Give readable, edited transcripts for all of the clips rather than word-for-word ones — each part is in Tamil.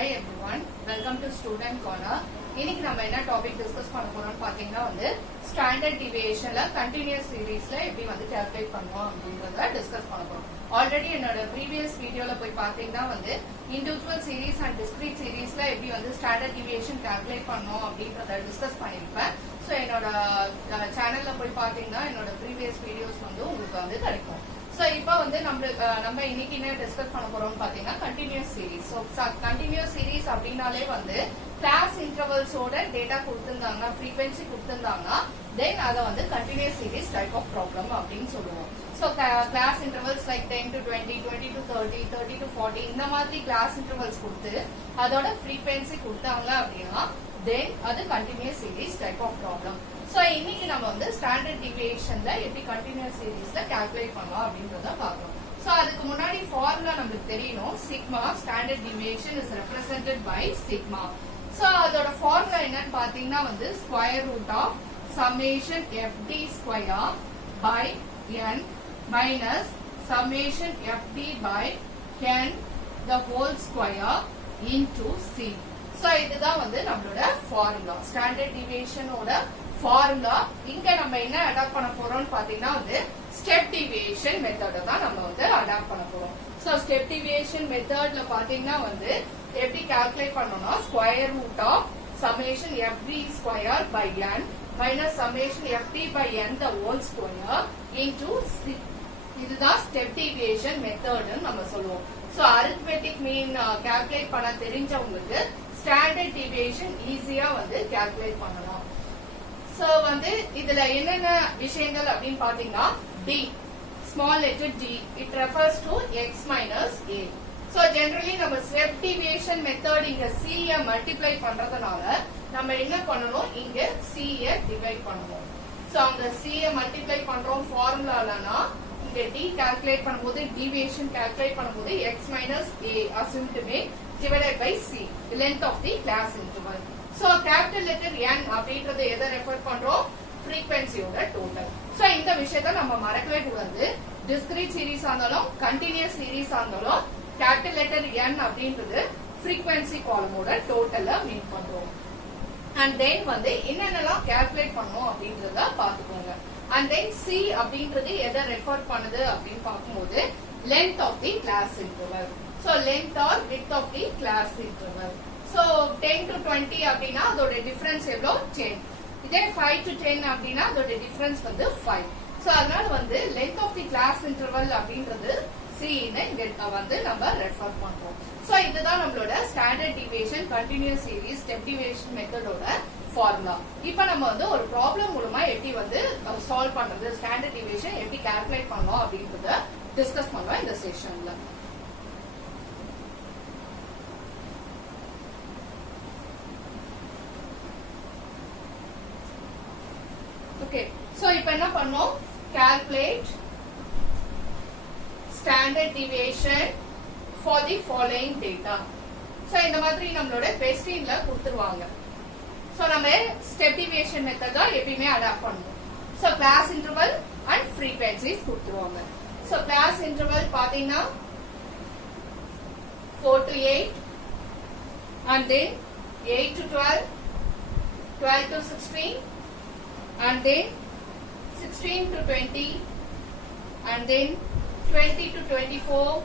Hi everyone, welcome to Student Corner. இன்னைக்கு நம்ம என்ன டாபிக் டிஸ்கஸ் பண்ண போறோம்னு பாத்தீங்கன்னா ஸ்டாண்டர்ட் டிவியேஷன்ல கண்டினியூஸ் சீரீஸ்ல எப்படி கால்குலேட் பண்ணுவோம் அப்படிங்கறத டிஸ்கஸ் பண்ண போறோம். ஆல்ரெடி என்னோட ப்ரீவியஸ் வீடியோல போய் பாத்தீங்கன்னா இண்டிவிஜுவல் சீரீஸ் அண்ட் டிஸ்கிரீட் சீரீஸ்ல எப்படி ஸ்டாண்டர்ட் டிவியேஷன் கால்குலேட் பண்ணோம் அப்படிங்கறத டிஸ்கஸ் பண்ணிருப்பேன். சோ என்னோட சேனல்ல போய் பாத்தீங்கன்னா என்னோட ப்ரீவியஸ் வீடியோஸ் உங்களுக்கு கிடைக்கும். So, இப்போ நம்ம இன்னைக்கு என்ன டிஸ்கஸ் பண்ண போறோம்னு பாத்தீங்கன்னா continuous series. So continuous series அப்படினாலே கிளாஸ் இன்டர்வல்ஸோட டேட்டா கொடுத்திருந்தாங்க, ஃப்ரீக்வென்சி கொடுத்திருந்தாங்க, தென் அத continuous series type of problem அப்படின்னு சொல்லுவோம். So class intervals like 10 to 20, 20 to 30, 30 to 40 இந்த மாதிரி கிளாஸ் இன்டர்வல்ஸ் கொடுத்து அதோட ஃப்ரீக்வென்சி கொடுத்தாங்க அப்படின்னா தென் அது continuous series type of problem. So இன்னைக்கு நம்ம ஸ்டாண்டர்ட் டிவியேஷன்ல எப்படி கண்டினியூஸ் சீரீஸ்ல கால்குலேட் பண்ணலாம் அப்படின்றத பார்க்கலாம். சோ அதுக்கு முன்னாடி ஃபார்முலா நமக்கு தெரியணும். Sigma standard deviation is represented by sigma. So அதோட ஃபார்முலா என்னன்னு பாத்தீங்கன்னா square root of summation FD square by n minus summation FD by n the whole square into C. So இதுதான் நம்மளோட ஃபார்முலா. Standard டிவியேஷனோட formula. இங்க நம்ம என்ன அடாப்ட் பண்ண போறோம்னு பாத்தீங்கன்னா ஸ்டெப் டிவியேஷன் மெத்தட தான் நம்ம அடாப்ட் பண்ண போறோம். சோ ஸ்டெப் டிவியேஷன் மெத்தட்ல பாத்தீங்கன்னா எப்படி கால்குலேட் பண்ணனும்னா square root of summation FD square by n minus summation FD by n the whole square into C. இதுதான் ஸ்டெப் டிவியேஷன் மெத்தட்னு நம்ம சொல்லுவோம். சோ அரித்மெட்டிக் மீன் கால்குலேட் பண்ண தெரிஞ்சவங்களுக்கு ஸ்டாண்டர்ட் டிவியேஷன் ஈஸியா கால்குலேட் பண்ணலாம். சோ இதுல என்னென்ன விஷயங்கள் அப்படின்னு பாத்தீங்கன்னா D, small letter D, it refers to x minus a. So generally நம்ம ஸ்டெப் டிவியேஷன் மெத்தட் இங்க C ய மல்டிப்ளை பண்றதுனால நம்ம என்ன பண்ணணும், இங்க C ய டிவைட் பண்ணணும். சோ அந்த C ய மல்டிப்ளை பண்றோம் ஃபார்முலாலனா இங்க D கால்குலேட் பண்ணும்போது டிவியேஷன் கால்குலேட் பண்ணும்போது x minus a assumed to be divided by C, length of the class interval. So capital letter N அப்படின்றது எதை ரெஃபர் பண்றோம், frequencyயோட டோட்டல். சோ இந்த விஷயத்தை நம்ம மறக்கவே கூடாது. டிஸ்கிரீட் சீரீஸ் ஆனாலும் கண்டினியூஸ் சீரீஸ் ஆனாலும் கேபிட்டல் லெட்டர் N அப்படின்றது frequency காலமோட டோட்டலை மீன் பண்றோம். அண்ட் தென் என்னென்னலாம் கால்குலேட் பண்ணோம் அப்படின்றத பாத்துக்கோங்க. அண்ட் தென் C அப்படின்றது எதை ரெஃபர் பண்ணுது அப்படின்னு பார்க்கும்போது length of the class interval. So length or width of the class interval. So 10 to 20 அப்படின்னா அதோட டிஃபரன்ஸ் எவ்வளோ 10. இதே 5 to 10 அப்படின்னா அதோட டிஃபரன்ஸ் 5. சோ அதனால length of the class interval அப்படின்றது C ன்னு நம்ம ரெஃபர் பண்றோம். சோ இதுதான் நம்மளோட standard deviation continuous series step deviation மெத்தடோட ஃபார்முலா. இப்போ நம்ம ஒரு ப்ராப்ளம் மூலமா எப்படி சால்வ் பண்றது, ஸ்டாண்டர்ட் டிவியேஷன் எப்படி கால்குலேட் பண்ணலாம் அப்படின்றத டிஸ்கஸ் பண்ணலாம் இந்த செஷன்ல. Okay, so இப்போ என்ன பண்ணோம், calculate standard deviation for the following data. So இந்த மாதிரி நம்மளோட கொஸ்டின்ல கொடுத்துருவாங்க. So நம்ம step deviation method தான் எப்பயுமே அடாப்ட் பண்ணுவோம். So class interval and frequencies கொடுத்துருவாங்க. So class interval பாத்தீங்கன்னா 4 to 8 and then 8 to 12, 12 to 16 and then 16 to 20 and then 20 to 24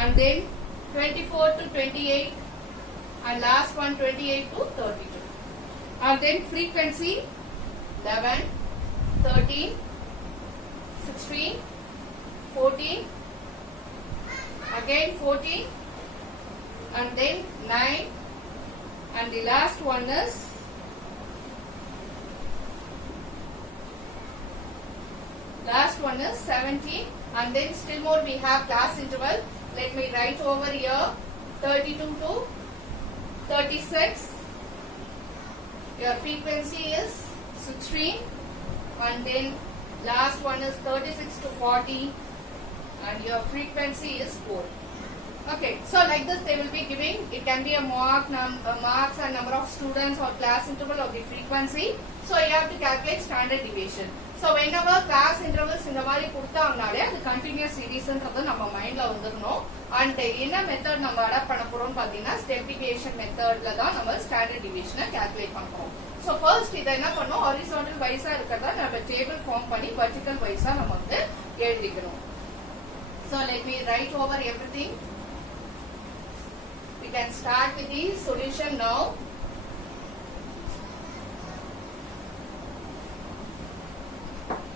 and then 24 to 28 and last one 28 to 32 and then frequency 11, 13, 16, 14 again 14 and then 9 and the last one is last one is 17 and then still more we have class interval. Let me write over here 32 to 36. Your frequency is 16 and then last one is 36 to 40 and your frequency is 4. Okay, so like this they will be giving, it can be a marks and number of students or class interval of the frequency. So you have to calculate standard deviation. So whenever class intervals இந்த மாதிரி கொடுத்தாங்கனாலே அது கண்டினியூஸ் சீரீஸ்ன்றது நம்ம மைண்ட்ல வந்துடணும். and என்ன மெத்தட் நம்ம அடாப்ட் பண்ண போறோம் பாத்தீங்கன்னா ஸ்டெப் டிவியேஷன் மெத்தட்ல தான் நம்ம ஸ்டாண்டர்ட் டிவியேஷனை கால்குலேட் பண்ண போறோம். சோ ஃபர்ஸ்ட் இத என்ன பண்ணோம், ஹாரிசான்டல் வைஸா இருக்கறத நம்ம டேபிள் ஃபார்ம் பண்ணி வெர்டிகல் வைஸா நம்ம வந்து எழுதிக்கிறோம். So let me write over everything. We can start with the solution now.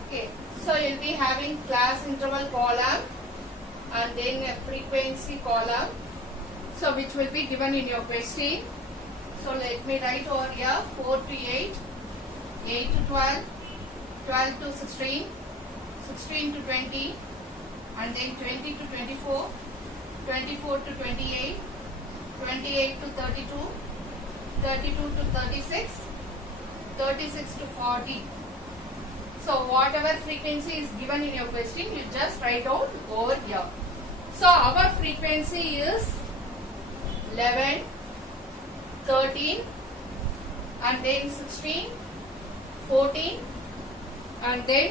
Okay, so you'll be having class interval column and then a frequency column, so which will be given in your question. So let me write over here 4 to 8, 8 to 12, 12 to 16, 16 to 20, and then 20 to 24, 24 to 28, 28 to 32, 32 to 36, 36 to 40. So whatever frequency is given in your question, you just write out over here. So our frequency is 11, 13, and then 16, 14, and then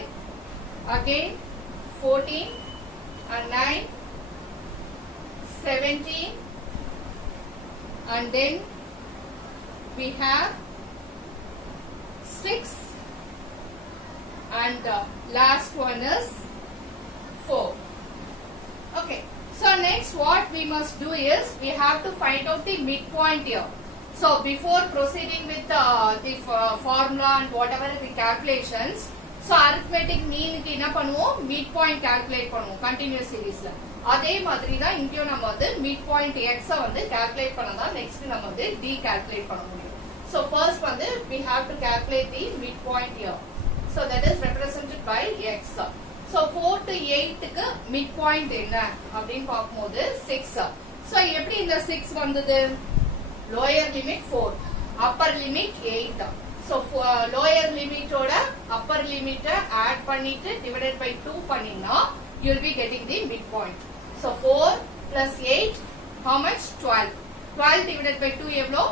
again 14, and 9, 17, and then we have 6, and last one is 4. Okay, so next what we must do is we have to find out the midpoint here. So before proceeding with the formula and whatever the calculations, so arithmetic mean க்கு என்ன பண்ணுவோம், midpoint calculate பண்ணுவோம் continuous seriesல. அதே மாதிரி தான் இங்கேயும் நம்ம வந்து midpoint x வந்து calculate பண்ணதான் next நம்ம வந்து d calculate பண்ண முடியும். So first வந்து we have to calculate the midpoint here. So that is represented by x. So 4 to 8 க்கு midpoint என்ன அப்படினு பாக்கும்போது 6. So எப்படி இந்த 6 வந்தது, lower limit 4, upper limit 8. So lower limit ஓட upper limit add பண்ணிட்டு divided by 2 பண்ணினா you will be getting the midpoint. So 4 plus 8 how much, 12. 12 divided by 2 எவ்வளோ,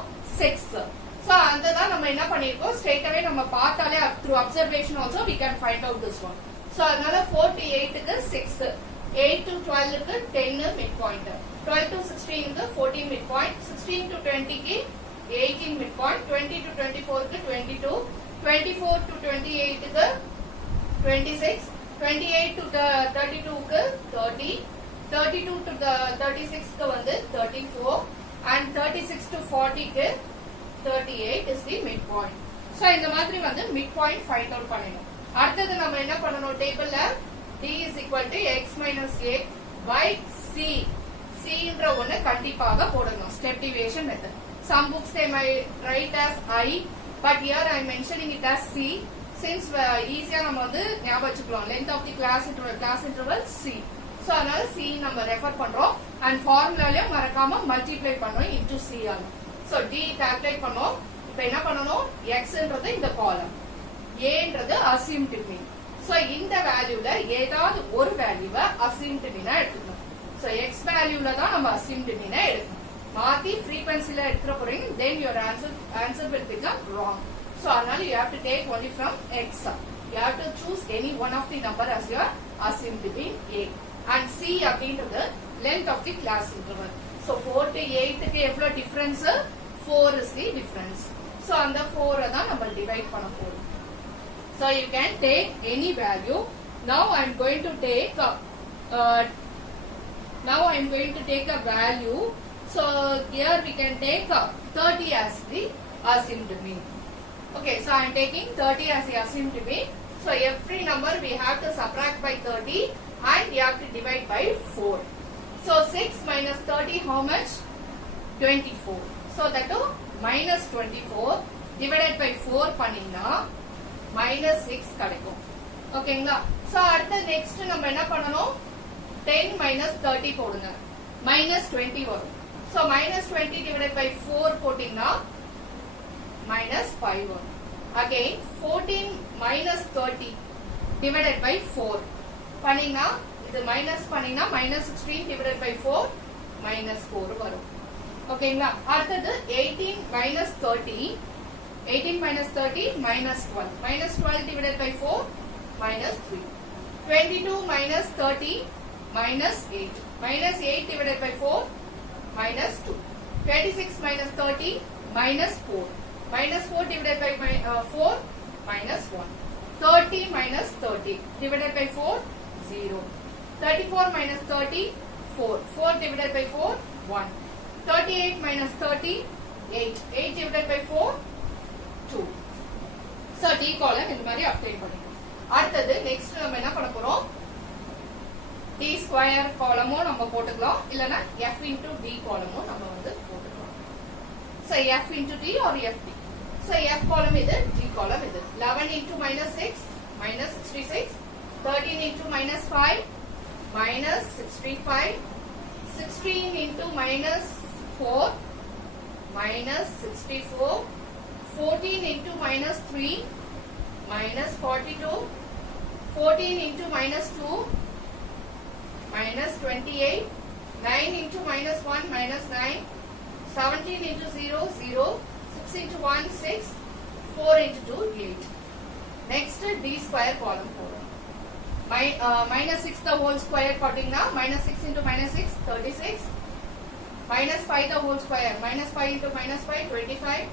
6. So அந்ததான் நம்ம என்ன பண்ணிருக்கோம், straight away நம்ம பார்த்தாலே through observation also we can find out this one. So அதனால 4 to 8 க்கு 6, 8 to 12 க்கு 10 midpoint, 12 to 16 க்கு 14 midpoint, 16 to 20 க்கு 18 midpoint, 20 to 24 க்கு 22, 24 to 28 க்கு 26, 28 to 32 க்கு 30, 32 to 36 க்கு வந்து 34, and 36 to 40 க்கு 38 is the midpoint. So இந்த மாதிரி வந்து midpoint find out பண்ணணும். அடுத்து நம்ம என்ன பண்ணணும், டேபிள்ல d is equal to x minus a by c. c ன்ற ஒண்ணு கண்டிப்பாக போடணும், step deviation method. Some books they might write as I, but here I am mentioning it as C, since easy நம்ம வந்து ஞாபகம் வச்சுக்கலாம், length of the class interval C. So அதனால C நம்ம ரெஃபர் பண்றோம், and ஃபார்முலாலயும் மறக்காம மல்டிப்ளை பண்ணோம் into C ஆல. So D கால்குலேட் பண்ணோம். இப்போ என்ன பண்ணணும், x ன்றது இந்த காலம், a ன்றது assumed mean. So இந்த வேல்யூல ஏதாவது ஒரு வேல்யூவை assumed mean எடுத்துக்கணும். So x வேல்யூல தான் நம்ம assumed mean எடுக்கணும். மாத்தி frequencyல எடுத்துற போறீங்க, then your answer will become wrong. So அதனால you have to take only from x. You have to choose any one of the number as your assumed mean a. And c அப்படின்றது length of the class interval. So 4 to 8 க்கு எவ்வளவு difference, 4 is the difference. So அந்த 4 தான் நம்ம divide பண்ண போறோம். So you can take any value. Now I am going to take a value. So here we can take 30 as the assumed mean. Okay, so I am taking 30 as the assumed mean. So every number we have to subtract by 30 and we have to divide by 4. So 6 minus 30 how much, 24. So that to minus 24 divided by 4 பண்ணினா minus 6 கிடைக்கும். ஓகேங்களா? So அடுத்து next நம்ம என்ன பண்ணணும், 10 minus 30 போடுங்க, minus 20 வரும். So minus 20 divided by 4 போட்டிங்கன்னா minus 5 வரும். Again 14 minus 30 divided by 4 பண்ணினா இது minus பண்ணினா minus 16 divided by 4 minus 4 வரும். ஓகேங்களா? அடுத்தது 18 minus 30 minus 12, minus 12 divided by 4 minus 3, 22 minus 30 minus 8. Minus 8 divided by 4, minus 2. 26 minus 30, minus 4. Minus 4 divided by 4, minus 1. 30 minus 30 divided by 4, 0. 34 minus 30, 4. 4 divided by 4, 1. 38 minus 30, 8. 8 divided by 4, 2. So D column இந்த மாதிரி obtain பண்ணிக்கலாம். அடுத்தது next நம்ம என்ன பண்ண போறோம்? D square column நம்ம போட்டுக்கலாம் இல்லனா F into D column நம்ம வந்து போட்டுக்கலாம். So F into D or FD. So F column இது D column இது. 11 into minus 6 minus 66. 13 into minus 5 minus 65. 16 into minus 4 minus 64. 14 into minus 3 minus 42. 14 into minus 2 minus 28. 9 into minus 1 minus 9. 17 into 0 0. 6 into 1 6. 4 into 2 8. Next D square column 4. Minus 6 the whole square பார்த்தீங்கன்னா minus 6 into minus 6 36. Minus 5 the whole square minus 5 into minus 5 25.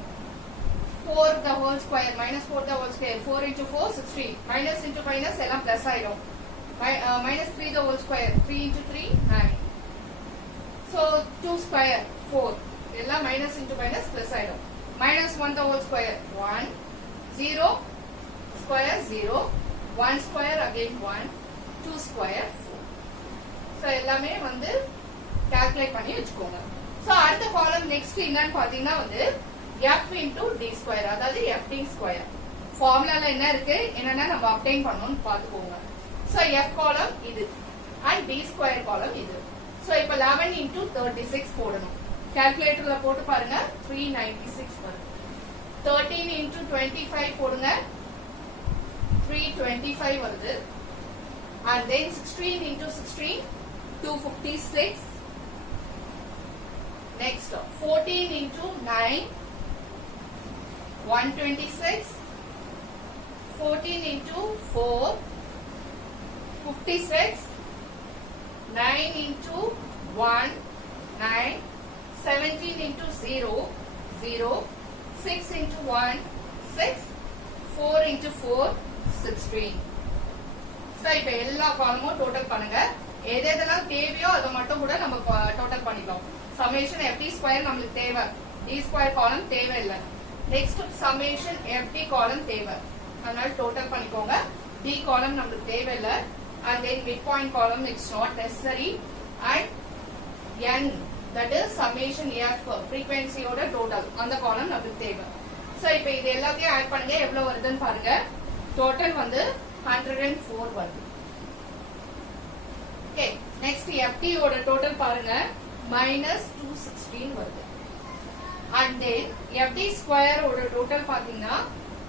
4 the whole square minus 4 the whole square 4 into 4 16. Minus into minus எல்லாம் plus ஆயிடும். Minus 3 the whole square 3 into 3 9. So 2 square 4 எல்லாம் minus into minus plus ஆயிடும். Minus 1 the whole square 1. 0 square 0. 1 square again 1. 2 square 4. So எல்லாமே வந்து calculate பண்ணி வச்சுக்கோங்க. So அடுத்த column next என்னன்னு பாத்தீங்கன்னா வந்து F into D square அதாவது FD square. ஃபார்முலால என்ன இருக்கு என்னன்னா நம்ம obtain பண்ணனும்னு பாத்துக்கோங்க. So F column இது and D square column இது. So இப்போ 11 into 36 போடணும். கால்குலேட்டர்ல போட்டு பாருங்க 396 வரும். 13 into 25 போடுங்க 325 வருது. And then 16 into 16 256. Next 14 into 9 126. 14 into 4 56. 9 into 1 9. 17 into 0 0. 6 into 1 6. 4 into 4 16. So இப்போ எல்லா காலமும் டோட்டல் பண்ணுங்க. எதெல்லாம் தேவையோ அதை மட்டும் கூட நம்ம டோட்டல் பண்ணிக்கலாம். சமேஷன் FD ஸ்கொயர் நமக்கு தேவை. D ஸ்கொயர் காலம் தேவை இல்லை. நெக்ஸ்ட் சமேஷன் FD காலம் தேவை. அதனால டோட்டல் பண்ணிக்கோங்க. D காலம் நமக்கு தேவை இல்லை. And then midpoint column it's not necessary. And N that is summation F frequency ஓட total அந்த காலம் நமக்கு தேவை. So இப்போ இது எல்லாத்தையும் ஆட் பண்ணுங்க எவ்வளவு வருதுன்னு பாருங்க. டோட்டல் வந்து 104 வருது. Okay, next FD ஓட total பாருங்க minus 216 வருது. And then FD square ஓட total பாத்தீங்கன்னா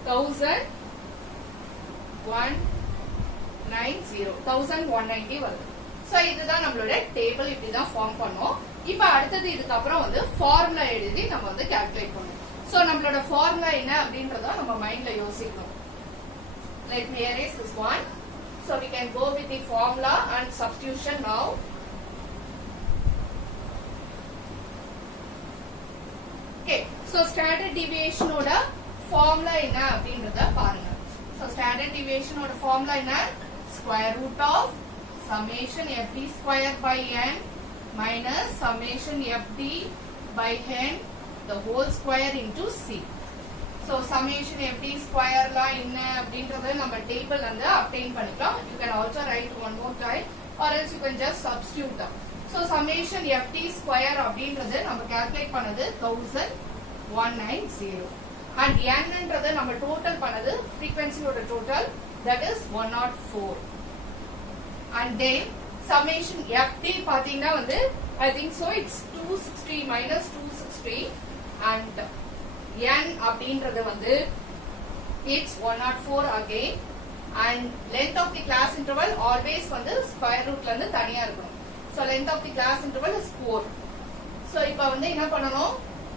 1190 வருது. So இதுதான் நம்மளோட டேபிள் இப்படிதான் ஃபார்ம் பண்ணோம். இப்போ அடுத்தது இதுக்கு அப்புறம் வந்து ஃபார்முலா எழுதி நம்ம வந்து கால்குலேட் பண்ணணும். So நம்மளோட ஃபார்முலா என்ன அப்படின்றத நம்ம மைண்ட்ல யோசிக்கணும். Let me erase this one. So we can go with the formula and substitution now. Okay, so standard deviation ஓட formula என்ன அப்படின்றத பாருங்க. So standard deviation ஓட formula என்ன? Square root of summation FD square by n minus summation FD by n the whole square into C. So summation FD square la என்ன அப்படின்றத நம்ம டேபிள் வந்து obtain பண்ணிக்கலாம். You can also write one more time or else you can just substitute them. So summation FD square அப்படின்றது நம்ம calculate பண்ணது 1190 and n ன்றது நம்ம total பண்ணது frequency ஓட total that is 104. And then summation FD பாத்தீங்கன்னா வந்து I think so it's 260 minus 260 and n அப்படின்றது வந்து it's 104 again and length of the class interval always வந்து square rootல இருந்து தனியா இருக்கணும். So length of the class interval is 4. So இப்போ வந்து என்ன பண்ணணும்?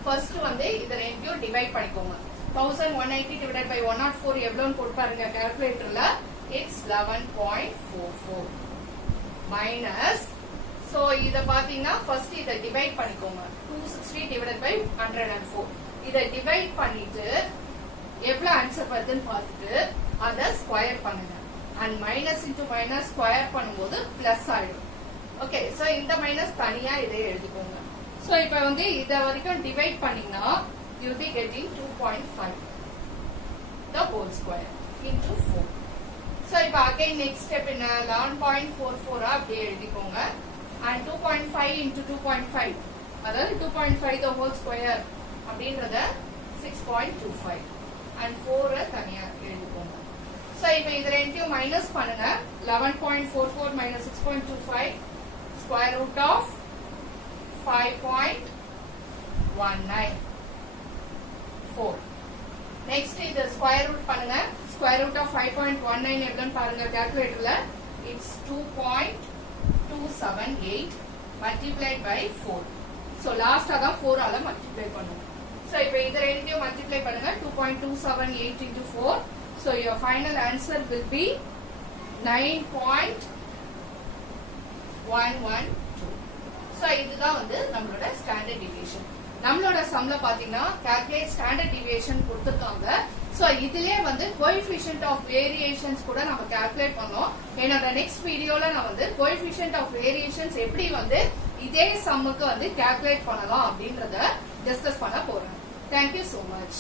First வந்து இத ரெண்டையும் டிவைட் பண்ணிக்கோங்க. 1180 divided by 104 எவ்வளவுன்னு போட்டு பாருங்க கால்குலேட்டர்ல. It's 11.44. மைனஸ், சோ இத பாத்தீங்கன்னா ஃபர்ஸ்ட் இத டிவைட் பண்ணிக்கோங்க. 260 divided by 104. இத டிவைட் பண்ணிட்டு எவ்வளவு ஆன்சர் வருதுன்னு பார்த்துட்டு அத ஸ்கொயர் பண்ணுங்க. And minus into minus square பண்ணும்போது பிளஸ் ஆயிடும். ஓகே, சோ இந்த மைனஸ் தனியா இதை எழுதிக்கோங்க. சோ இப்போ வந்து இத வரைக்கும் டிவைட் பண்ணீங்கன்னா you will be getting 2.5 the whole square into 4. So இப்போ again next step என்ன 11.44 அப்படியே எழுதிக்கோங்க. and 2.5 into 2.5 அதாவது 2.5 the whole square அப்படின்றத 6.25 and 4 தனியா எழுதிக்கோங்க. So இப்போ இது ரெண்டையும் மைனஸ் பண்ணுங்க. 11.44 minus 6.25 square root of 5.19 4. Next இது ஸ்கொயர் ரூட் பண்ணுங்க. ஸ்கொயர் ரூட் ஆஃப் 5.19 எவ்வளவுன்னு பாருங்க கால்குலேட்டர்ல. It's 2.278 multiplied by 4. So லாஸ்டா தான் 4 ஆல மல்டிப்ளை பண்ணுவோம். So இப்போ இது ரெண்டையும் மல்டிப்ளை பண்ணுங்க. 2.278 into 4. So your final answer will be 9.112. So இதுதான் வந்து நம்மளோட ஸ்டாண்டர்ட் டிவியேஷன். நம்மளோட சம்ல பாத்தீங்கன்னா calculate standard deviation கொடுத்திருக்காங்க. சோ இதுலயே வந்து coefficient of variations கூட நம்ம calculate பண்ணோம். என்னோட நெக்ஸ்ட் வீடியோல நான் வந்து coefficient of variations எப்படி வந்து இதே சம்முக்கு வந்து calculate பண்ணலாம் அப்படின்றத டிஸ்கஸ் பண்ண போறேன். Thank you so much.